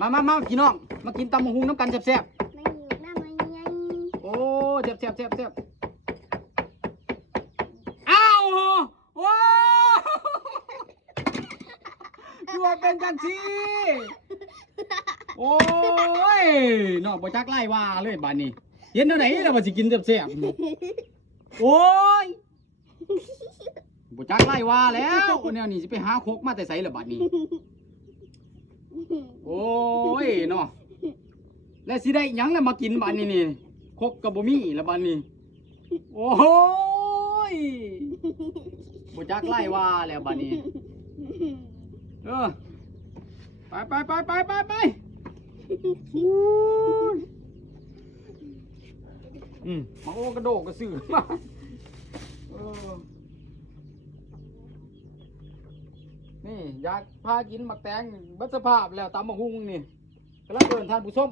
มาพี่น้องมากินตำบักหุ่งน้ำกันแซ่บไม่อยู่หน้าไม่ยัง ๆโอ้แซ่บอ้าวโอ้ดูว่าเป็นจังซี่โอ้ยน้องบ่จักไล่ว่าเลยบาดนี้เห็นเท่าไหนแล้วว่าสิกินแซ่บๆโอ้ยบ่จักไล่ว่าแล้วแนวนี้สิไปหาโคกมาแต่ไสล่ะบัดนี้โอ้ยเนาะแล้วสิได้หยังแล้วมากินบัดนี้นี่โคกก็บ่มีแล้วบัดนี้โอ้ยบ่จักไล่ว่าแล้วบัดนี้ไปมาโอ้กระโดดกระสือมานี่อยากพากินหมักแตงบัดสภาพแล้วตำบักหุ่งนี่กำลังเดินทานผู้ส้ม